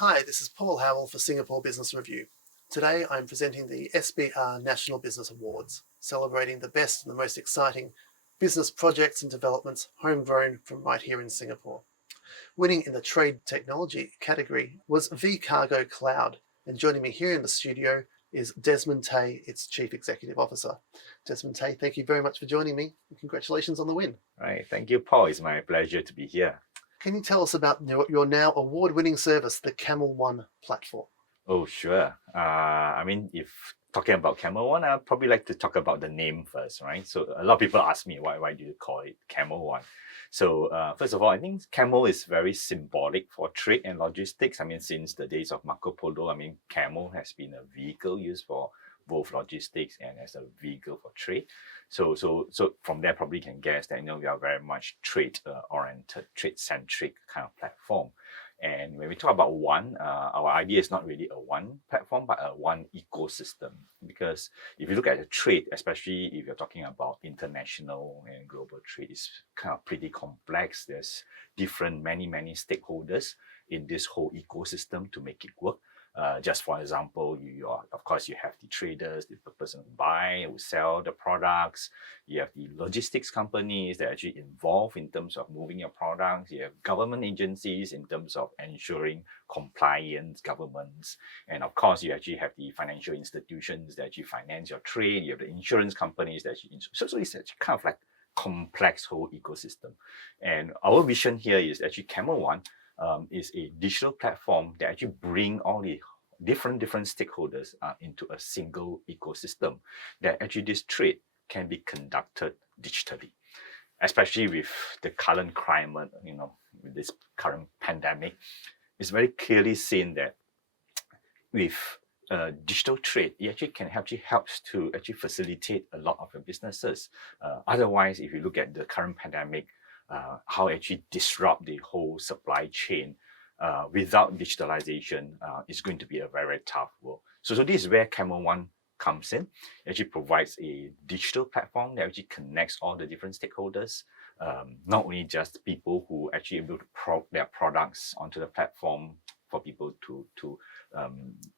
Hi, this is Paul Howell for Singapore Business Review. Today I'm presenting the SBR National Business Awards, celebrating the best and the most exciting business projects and developments homegrown from right here in Singapore. Winning in the trade technology category was Vcargo Cloud, and joining me here in the studio is Desmond Tay, its Chief Executive Officer. Desmond Tay, thank you very much for joining me, and congratulations on the win. Right, thank you, Paul. It's my pleasure to be here. Can you tell us about your now award-winning service, the CamelONE platform? Oh, sure. If talking about CamelONE, I'd probably like to talk about the name first, right? So a lot of people ask me, why do you call it CamelONE? So first of all, I think camel is very symbolic for trade and logistics. Since the days of Marco Polo, camel has been a vehicle used for both logistics and as a vehicle for trade. So from there, probably can guess that we are very much trade-oriented, trade-centric kind of platform. And when we talk about one, our idea is not really a one platform, but a one ecosystem. Because if you look at the trade, especially if you're talking about international and global trade, it's kind of pretty complex. There's many stakeholders in this whole ecosystem to make it work. Just for example, you have the traders, the person who buy, who sell the products. You have the logistics companies that are actually involved in terms of moving your products. You have government agencies in terms of ensuring compliance, governments. And of course, you actually have the financial institutions that actually finance your trade. You have the insurance companies that actually, so it's actually kind of like complex whole ecosystem. And our vision here is actually CamelONE is a digital platform that actually bring all the different stakeholders into a single ecosystem, that actually this trade can be conducted digitally. Especially with the current climate, with this current pandemic, it's very clearly seen that with digital trade, it actually helps to facilitate a lot of your businesses. Otherwise, if you look at the current pandemic, how actually disrupt the whole supply chain without digitalization is going to be a very tough world. So this is where CamelONE comes in. It actually provides a digital platform that actually connects all the different stakeholders, not only just people who actually able to prop their products onto the platform for people to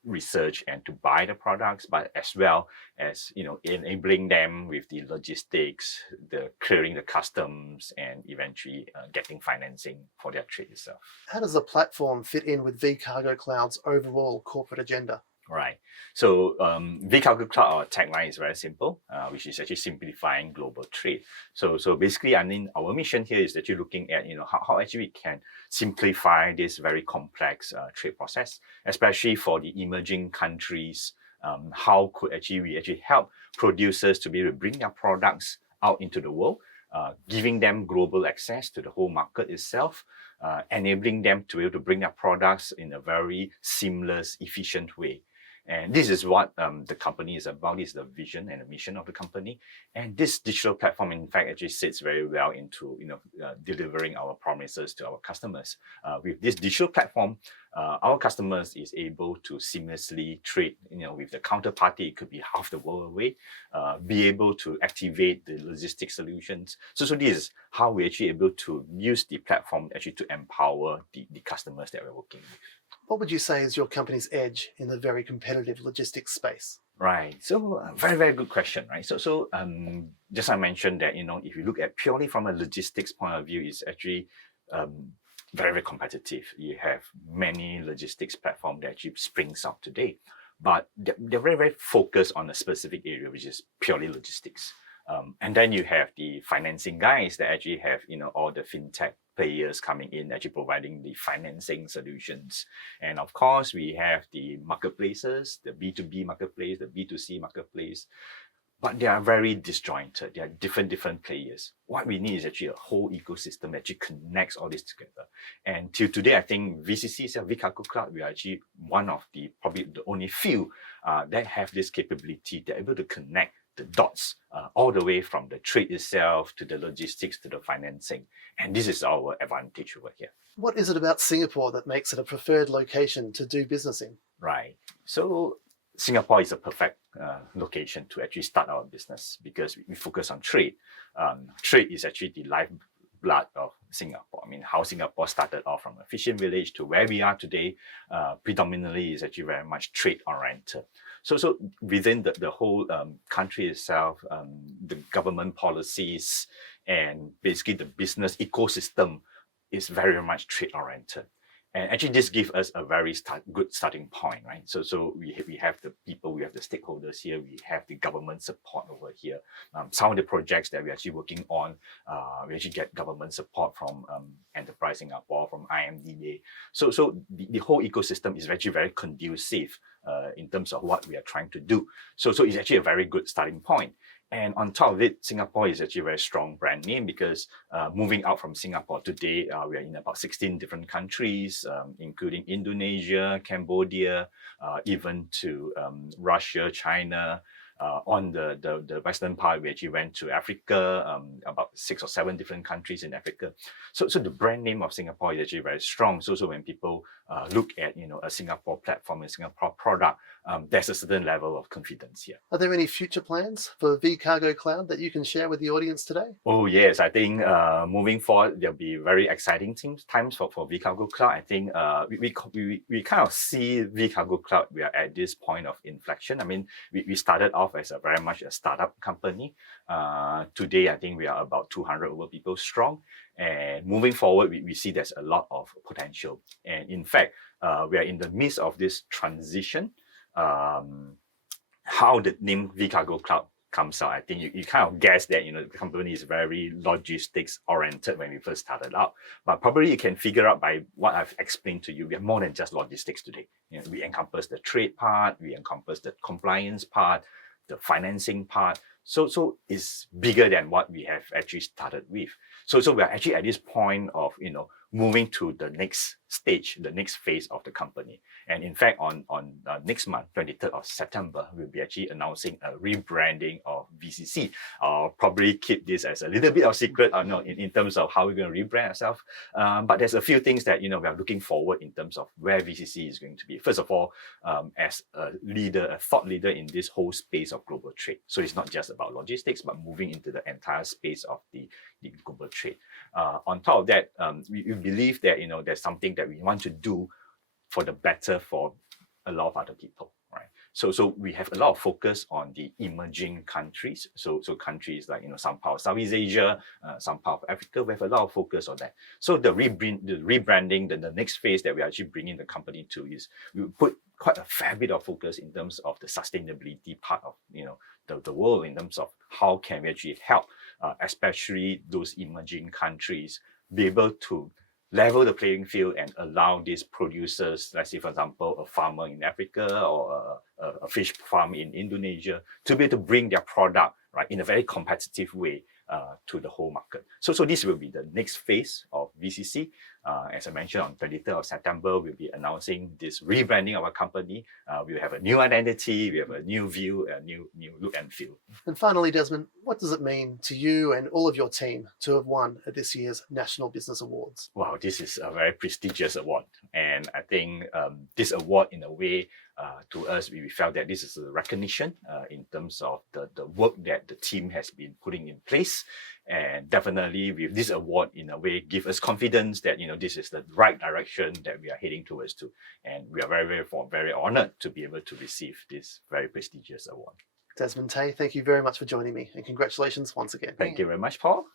research and to buy the products, but as well as enabling them with the logistics, the clearing the customs, and eventually getting financing for their trade itself. How does the platform fit in with Vcargo Cloud's overall corporate agenda? Right. So Vcargo Cloud, our tagline is very simple, which is actually simplifying global trade. So basically, our mission here is actually looking at how actually we can simplify this very complex trade process, especially for the emerging countries. How could we actually help producers to be able to bring their products out into the world, giving them global access to the whole market itself, enabling them to be able to bring their products in a very seamless, efficient way. And this is what the company is about. This is the vision and the mission of the company. And this digital platform, in fact, actually sits very well into delivering our promises to our customers. With this digital platform, our customers is able to seamlessly trade, with the counterparty. It could be half the world away. Be able to activate the logistics solutions. So this is how we're actually able to use the platform actually to empower the customers that we're working with. What would you say is your company's edge in the very competitive logistics space? Right. So very good question, right? So just I mentioned that, if you look at purely from a logistics point of view, it's actually very competitive. You have many logistics platforms that actually springs up today, but they're very focused on a specific area, which is purely logistics. And then you have the financing guys that actually have, all the fintech players coming in, actually providing the financing solutions. And of course, we have the marketplaces, the B2B marketplace, the B2C marketplace, but they are very disjointed. They are different players. What we need is actually a whole ecosystem that actually connects all this together. And till today, I think VCC, Vcargo Cloud, we are actually one of probably the only few that have this capability. They're able to connect the dots all the way from the trade itself to the logistics to the financing. And this is our advantage over here. What is it about Singapore that makes it a preferred location to do business in? Right. So Singapore is a perfect location to actually start our business because we focus on trade. Trade is actually the lifeblood of Singapore. I mean, how Singapore started off from a fishing village to where we are today, predominantly is actually very much trade-oriented. So within the whole country itself, the government policies and basically the business ecosystem is very much trade-oriented. And actually, this gives us a very good starting point, right? So we have the people, we have the stakeholders here, we have the government support over here. Some of the projects that we're actually working on, we actually get government support from Enterprise Singapore, from IMDA. So the whole ecosystem is actually very conducive in terms of what we are trying to do. So it's actually a very good starting point. And on top of it, Singapore is actually a very strong brand name because moving out from Singapore today, we are in about 16 different countries, including Indonesia, Cambodia, even to Russia, China. On the western part, we actually went to Africa, about 6 or 7 different countries in Africa. So the brand name of Singapore is actually very strong. So when people look at a Singapore platform, a Singapore product, there's a certain level of confidence here. Are there any future plans for Vcargo Cloud that you can share with the audience today? Oh yes, I think moving forward there'll be very exciting times for Vcargo Cloud. I think we kind of see Vcargo Cloud, we are at this point of inflection. I mean, we started off as very much a startup company. Today I think we are about 200 over people strong, and moving forward we see there's a lot of potential. And in fact, we are in the midst of this transition. How the name Vcargo Cloud comes out, I think you kind of guess that the company is very logistics oriented when we first started out, but probably you can figure out by what I've explained to you, we are more than just logistics today. We encompass the trade part, we encompass the compliance part, the financing part. So it's bigger than what we have actually started with. So we're actually at this point of moving to the next stage, the next phase of the company. And in fact, on next month, 23rd of September, we'll be actually announcing a rebranding of VCC. I'll probably keep this as a little bit of secret in terms of how we're going to rebrand ourselves. But there's a few things that we are looking forward in terms of where VCC is going to be. First of all, as a leader, a thought leader in this whole space of global trade. So it's not just about logistics, but moving into the entire space of the global trade. On top of that, we believe that there's something that we want to do for the better for a lot of other people, right? So we have a lot of focus on the emerging countries. So countries like some part of Southeast Asia, some part of Africa, we have a lot of focus on that. So the rebranding, the next phase that we're actually bringing the company to is we put quite a fair bit of focus in terms of the sustainability part of the world, in terms of how can we actually help, especially those emerging countries, be able to level the playing field and allow these producers, let's say for example a farmer in Africa or a fish farm in Indonesia, to be able to bring their product right in a very competitive way to the whole market. So this will be the next phase of VCC. As I mentioned, on 23rd of September, we'll be announcing this rebranding of our company. We will have a new identity, we have a new view, a new look and feel. And finally, Desmond, what does it mean to you and all of your team to have won at this year's National Business Awards? Wow, this is a very prestigious award. And I think this award, in a way, to us, we felt that this is a recognition in terms of the work that the team has been putting in place. And definitely with this award, in a way, give us confidence that this is the right direction that we are heading towards to. And we are very honored to be able to receive this very prestigious award. Desmond Tay, thank you very much for joining me, and congratulations once again. Thank you very much, Paul.